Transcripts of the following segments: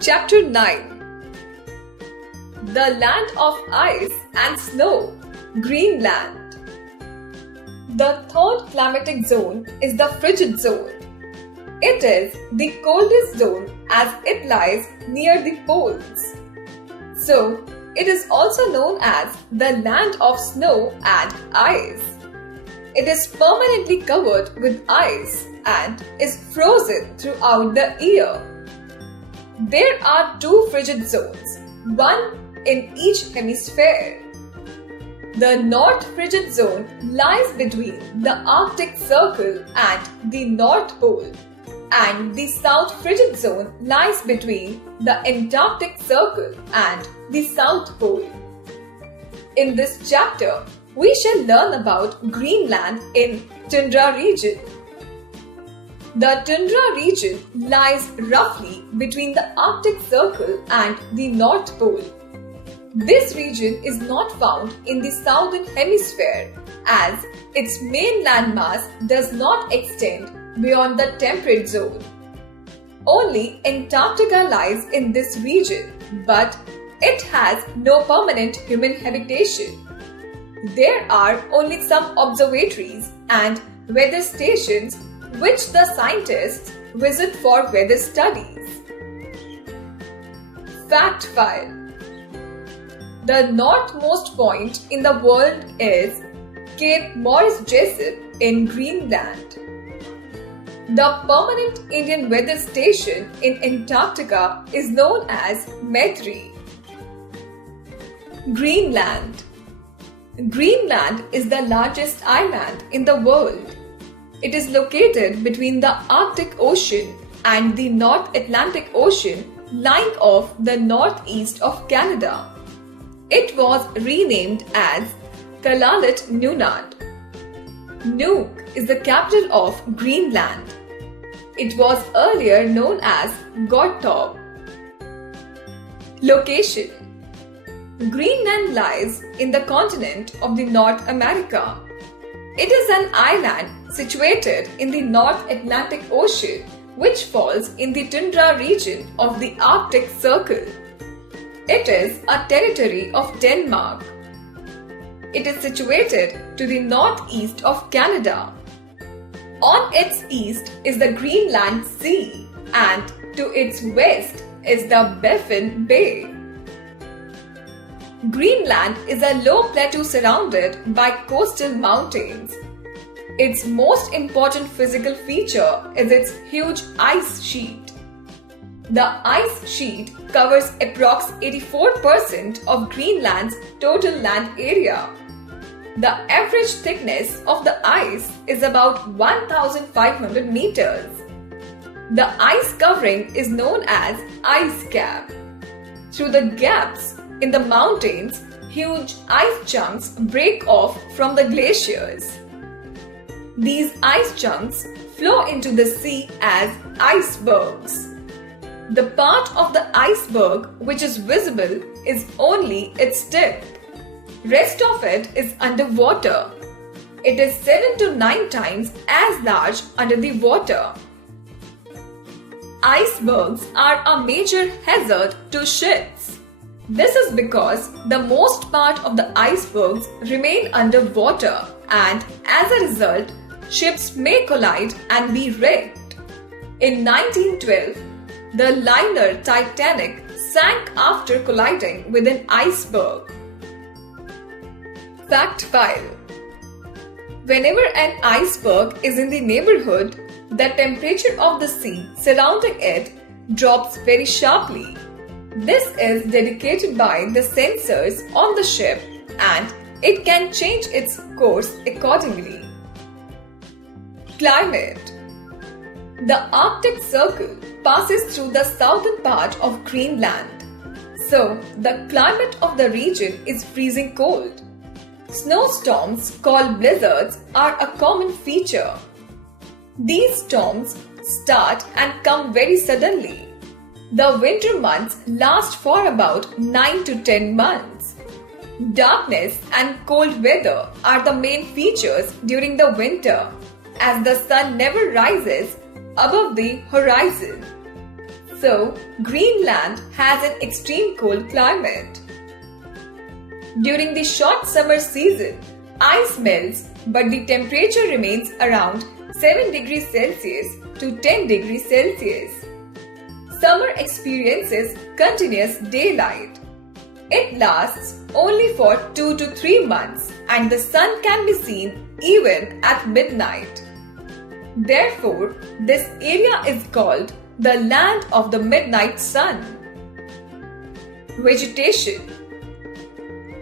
Chapter 9. The Land of Ice and Snow, Greenland. The third climatic zone is the frigid zone. It is the coldest zone as it lies near the poles. So, it is also known as the land of snow and ice. It is permanently covered with ice and is frozen throughout the year. There are two frigid zones, one in each hemisphere. The North Frigid Zone lies between the Arctic Circle and the North Pole, and the South Frigid Zone lies between the Antarctic Circle and the South Pole. In this chapter, we shall learn about Greenland in tundra region. The tundra region lies roughly between the Arctic Circle and the North Pole. This region is not found in the southern hemisphere as its main landmass does not extend beyond the temperate zone. Only Antarctica lies in this region, but it has no permanent human habitation. There are only some observatories and weather stations which the scientists visit for weather studies. Fact file. The northmost point in the world is Cape Morris Jesup in Greenland. The permanent Indian weather station in Antarctica is known as Maitree. Greenland. Greenland is the largest island in the world. It is located between the Arctic Ocean and the North Atlantic Ocean, lying off the northeast of Canada. It was renamed as Kalalit Nunaat. Nuuk is the capital of Greenland. It was earlier known as Gottorp. Location. Greenland lies in the continent of the North America. It is an island situated in the North Atlantic Ocean, which falls in the tundra region of the Arctic Circle. It is a territory of Denmark. It is situated to the northeast of Canada. On its east is the Greenland Sea, and to its west is the Baffin Bay. Greenland is a low plateau surrounded by coastal mountains. Its most important physical feature is its huge ice sheet. The ice sheet covers approx 84% of Greenland's total land area. The average thickness of the ice is about 1,500 meters. The ice covering is known as ice cap. Through the gaps in the mountains, huge ice chunks break off from the glaciers. These ice chunks flow into the sea as icebergs. The part of the iceberg which is visible is only its tip. Rest of it is underwater. It is 7 to 9 times as large under the water. Icebergs are a major hazard to ships. This is because the most part of the icebergs remain underwater, and as a result, ships may collide and be wrecked. In 1912, the liner Titanic sank after colliding with an iceberg. Fact file. Whenever an iceberg is in the neighborhood, the temperature of the sea surrounding it drops very sharply. This is dedicated by the sensors on the ship, and it can change its course accordingly. Climate. The Arctic Circle passes through the southern part of Greenland, so the climate of the region is freezing cold. Snowstorms called blizzards are a common feature. These storms start and come very suddenly. The winter months last for about 9 to 10 months. Darkness and cold weather are the main features during the winter, as the sun never rises above the horizon. So, Greenland has an extreme cold climate. During the short summer season, ice melts, but the temperature remains around 7 degrees Celsius to 10 degrees Celsius. Summer experiences continuous daylight. It lasts only for 2 to 3 months and the sun can be seen even at midnight. Therefore, this area is called the land of the midnight sun. Vegetation.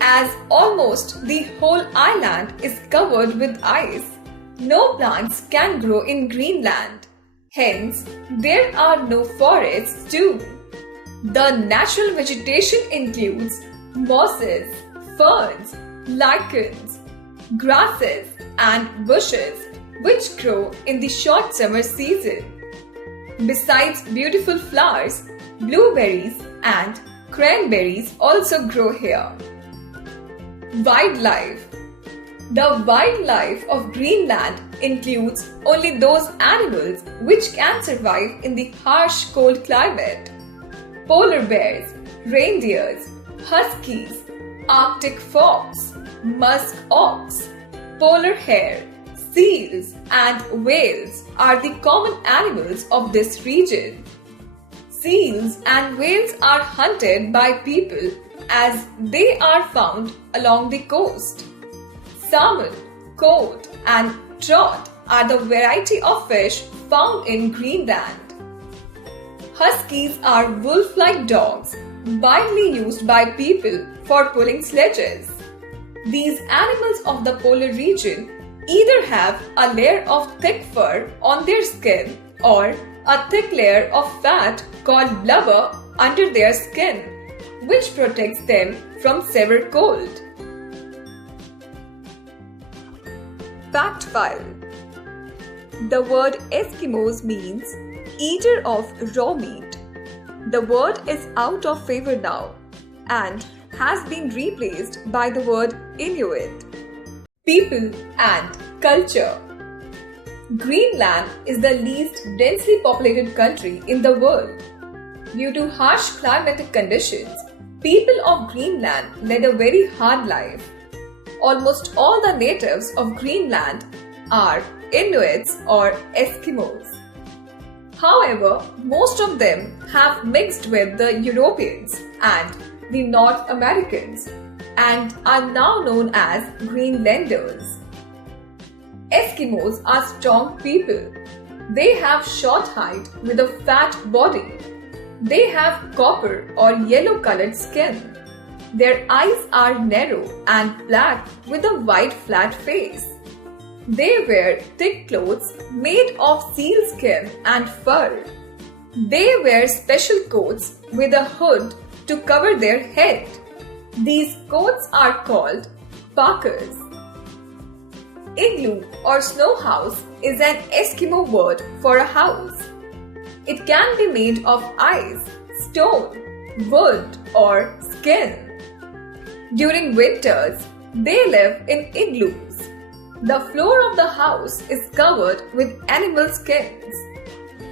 As almost the whole island is covered with ice, no plants can grow in Greenland. Hence, there are no forests too. The natural vegetation includes mosses, ferns, lichens, grasses, and bushes which grow in the short summer season. Besides beautiful flowers, blueberries and cranberries also grow here. Wildlife. The wildlife of Greenland includes only those animals which can survive in the harsh cold climate. Polar bears, reindeers, huskies, Arctic fox, musk ox, polar hare, seals and whales are the common animals of this region. Seals and whales are hunted by people as they are found along the coast. Salmon, cod and trout are the variety of fish found in Greenland. Huskies are wolf-like dogs widely used by people for pulling sledges. These animals of the polar region either have a layer of thick fur on their skin or a thick layer of fat called blubber under their skin, which protects them from severe cold. Fact file. The word Eskimos means eater of raw meat. The word is out of favor now and has been replaced by the word Inuit. People and culture. Greenland is the least densely populated country in the world. Due to harsh climatic conditions, people of Greenland led a very hard life. Almost all the natives of Greenland are Inuits or Eskimos. However, most of them have mixed with the Europeans and the North Americans and are now known as Greenlanders. Eskimos are strong people. They have short height with a fat body. They have copper or yellow colored skin. Their eyes are narrow and black with a white flat face. They wear thick clothes made of seal skin and fur. They wear special coats with a hood to cover their head. These coats are called parkas. Igloo or snow house is an Eskimo word for a house. It can be made of ice, stone, wood, or skin. During winters, they live in igloos. The floor of the house is covered with animal skins.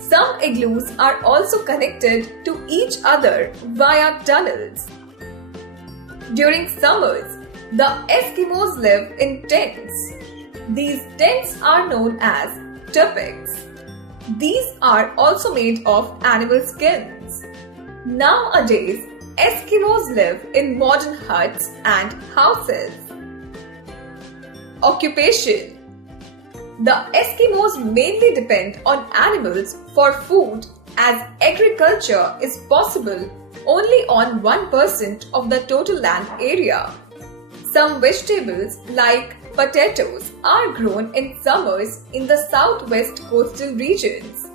Some igloos are also connected to each other via tunnels. During summers, the Eskimos live in tents. These tents are known as tupiks. These are also made of animal skins. Nowadays, Eskimos live in modern huts and houses. Occupation. The Eskimos mainly depend on animals for food as agriculture is possible only on 1% of the total land area. Some vegetables like potatoes are grown in summers in the southwest coastal regions.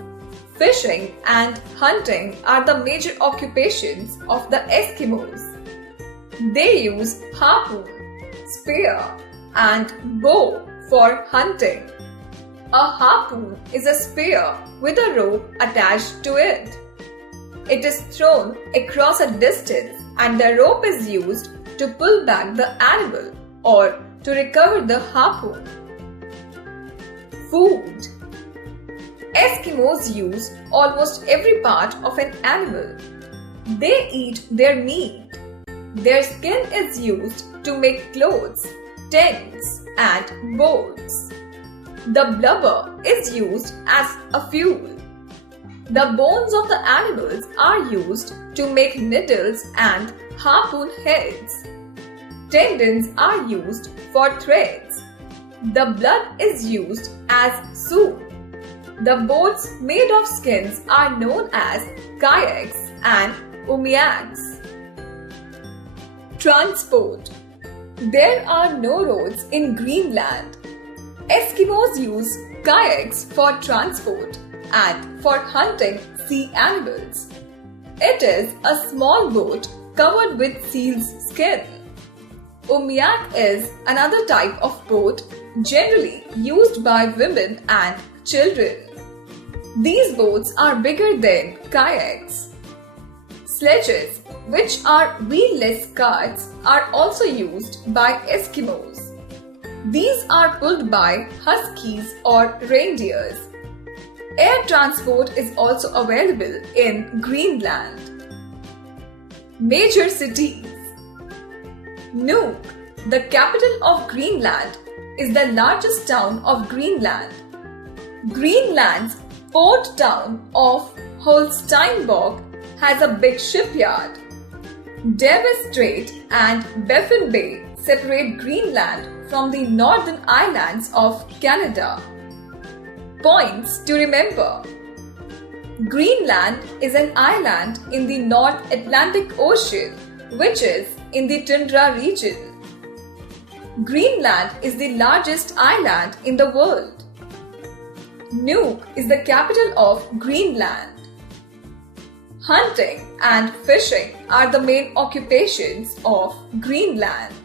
Fishing and hunting are the major occupations of the Eskimos. They use harpoon, spear, and bow for hunting. A harpoon is a spear with a rope attached to it. It is thrown across a distance and the rope is used to pull back the animal or to recover the harpoon. Food. Eskimos use almost every part of an animal. They eat their meat. Their skin is used to make clothes, tents, and boats. The blubber is used as a fuel. The bones of the animals are used to make needles and harpoon heads. Tendons are used for threads. The blood is used as soup. The boats made of skins are known as kayaks and umiaks. Transport. There are no roads in Greenland. Eskimos use kayaks for transport and for hunting sea animals. It is a small boat covered with seal's skin. Umiak is another type of boat generally used by women and children. These boats are bigger than kayaks. Sledges, which are wheelless carts, are also used by Eskimos. These are pulled by huskies or reindeers. Air transport is also available in Greenland. Major cities. Nuuk, the capital of Greenland, is the largest town of Greenland. Greenland's port town of Holsteinborg has a big shipyard. Davis Strait and Baffin Bay separate Greenland from the northern islands of Canada. Points to remember. Greenland is an island in the North Atlantic Ocean, which is in the tundra region. Greenland is the largest island in the world. Nuuk is the capital of Greenland. Hunting and fishing are the main occupations of Greenland.